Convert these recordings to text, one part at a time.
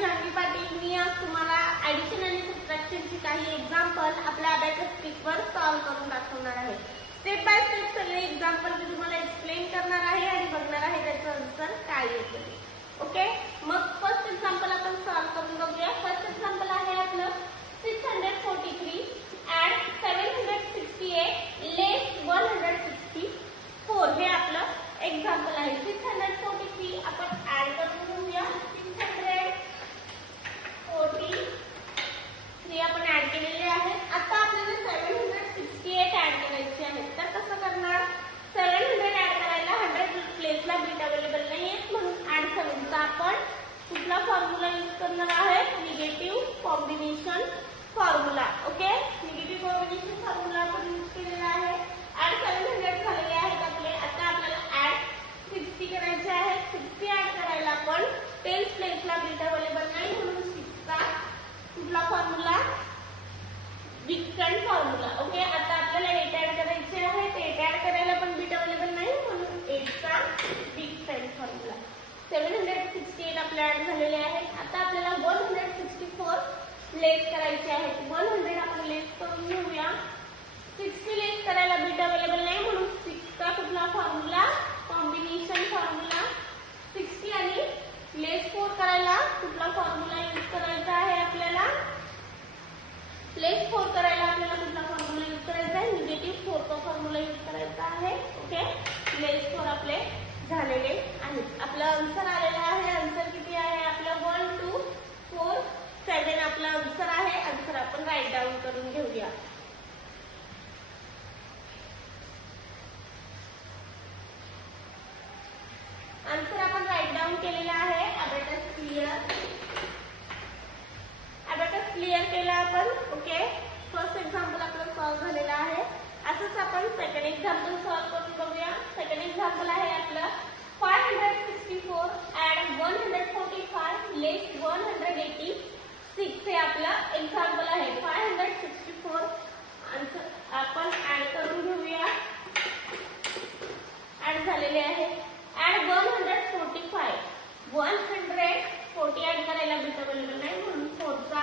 जानवी पाटील. मी आज तुम्हाला ऍडिशन आणि सबट्रॅक्शनची काही एक्झाम्पल आपल्या अबॅकस स्पीकवर सॉल्व्ह करून दाखवणार आहे. स्टेप बाय स्टेप सगळे एक्झाम्पल मी तुम्हाला एक्सप्लेन करणार आहे आणि बघणार आहे त्याचं आन्सर काय येतं. ओके, मग फर्स्ट एक्झाम्पल आपण सॉल्व्ह करून बघूया. फर्स्ट एक्झाम्पल आहे आपलं 643 ऍड 768 लेस 164. हे आपलं एक्झाम्पल आहे. 643 आपण ऍड करून घेऊया. 643 आपण ऍड केलेले आहे. आता आपल्याला 768 ऍड करायचे आहे. तर कसं करणार? 700 ऍड करायला 100 प्लेसला बीट अवेलेबल नाहीये, म्हणून ऍड 7 चा आपण कुठला फॉर्म्युला यूज करणार आहे? Negative combination formula. Okay, negative combination formula आपण यूज केलेला आहे. ऍड 700 झालेले आहेत आपले. आता आपल्याला ऍड 60 करायचे आहे. 60 ऍड करायला आपण 10 प्लेसला बीट अवेलेबल नाही, म्हणून 6 चा कुठला formula? Big friend formula. Okay, आता आपल्याला 8 ऍड करायचे आहे. 8 ऍड करायला पण बीट अवेलेबल नाही, म्हणून 8 चा बिग फ्रेंड फॉर्म्युला. 768 आपले ऍड झालेले आहेत. आता आपल्याला 164 लेस करायचे आहेत. 100 आपण लेस करून घेऊया. 60 लेस करायला बीट अवेलेबल नाही, म्हणून 6 चा कुठला फॉर्म्युला? Combination formula. 60 आणि लेस 4 करायला कुठला फॉर्म्युला यूज करायचा आहे आपल्याला? लेस 4 करायला आपल्याला कुठला फॉर्म्युला यूज करायचा आहे? निगेटिव्ह 4 चा फॉर्म्युला यूज करायचा आहे. ओके, लेस 4 आपले झालेले आहेत. आपला आन्सर आलेला आहे. आन्सर किती आहे आपलं? 1 2 4 7 आपला आन्सर आहे. आन्सर आपण राईट डाऊन करून घेऊया. आन्सर आपण राईट डाऊन केलेला आहे. अबॅकस क्लिअर केला आपण. ओके, फर्स्ट एक्झाम्पल आपलं सॉल्व्ह झालेला आहे. असंच आपण सेकंड एक्झाम्पल सॉल्व्ह करून बघूया. सेकंड एक्झाम्पल आहे आपलं 564 ऍड 145 लेस 186. हे आपलं एक्झाम्पल आहे. 564 आन्सर आपण ऍड करून घेऊया. ऍड झालेले आहे. ऍड 145 140 ऍड करायला बीट अवेलेबल नाही, म्हणून 4 चा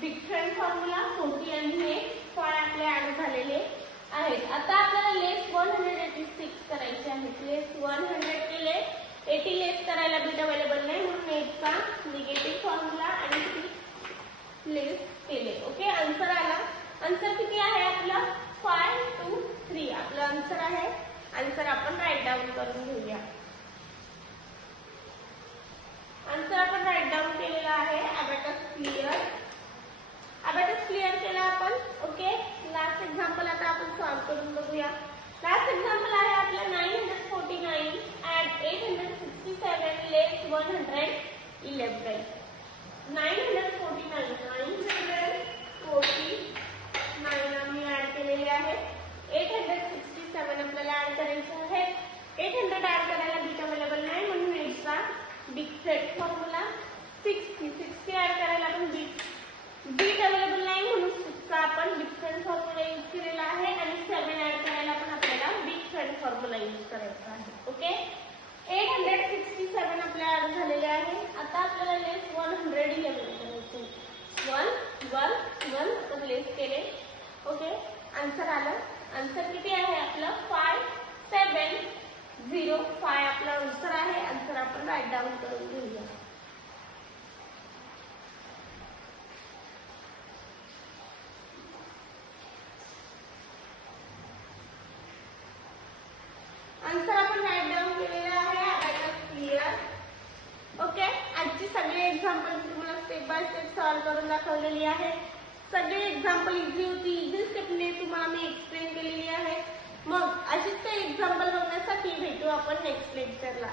बिग फ्रेंड फॉर्म्युला. 40 आणि हे 5 आपले ऍड झालेले आहेत. आता आपल्याला लेस 186 करायचे आहेत. लेस 100 केले, 80 लेस करायला बीट अवेलेबल नाही, म्हणून 8 चा निगेटिव्ह फॉर्म्युला आणि 6 लेस केले. ओके, आन्सर आला. आन्सर किती आहे आपलं? 5 2 3 आपलं आन्सर आहे. आन्सर आपण राईट डाऊन करून घेऊया. आन्सर आपण राईट डाऊन केलेला आहे. अबॅकस क्लिअर केला आपण. ओके, लास्ट एक्झाम्पल आता आपण सॉल्व्ह करून बघूया. लास्ट एक्झाम्पल आहे आपलं 949 ऍड 867 लेस 111. 949 आम्ही ऍड केलेले आहेत. 867 आपल्याला ऍड करायचे आहेत. 800 ऍड करायला बीट अवेलेबल नाही, म्हणून 8 चा बिग फ्रेंड फॉर्म्युला. 60 ऍड करायला पण बीट अवेलेबल नाही, म्हणून 6 चा आपण बिग फ्रेंड फॉर्म्युला यूज केलेला आहे. आणि 7 ऍड करायला पण आपल्याला बिग फ्रेंड फॉर्म्युला यूज करायचा आहे. ओके, 867 आपल्या ऍड झालेले आहे. आता आपल्याला लेस 111 करायचे. 1 1 1 आपण लेस केले. ओके, आन्सर आलं. आन्सर किती आहे आपलं? 5705 आपला आन्सर आहे. आन्सर आपण राईट डाऊन करून घेऊया. आन्सर आपण राईट डाऊन केलेला आहे. Abacus clear. ओके, आजची सगळी एक्झाम्पल मी तुम्हाला स्टेप बाय स्टेप सॉल्व्ह करून दाखवलेली आहे. सगळी एक्झाम्पल इझी होती. इझी स्टेपने तुम्हाला मी एक्सप्लेन केलेली आहे. मग अशीच काही एक्झाम्पल बघण्यासाठी भेटू आपण नेक्स्ट लेक्चरला.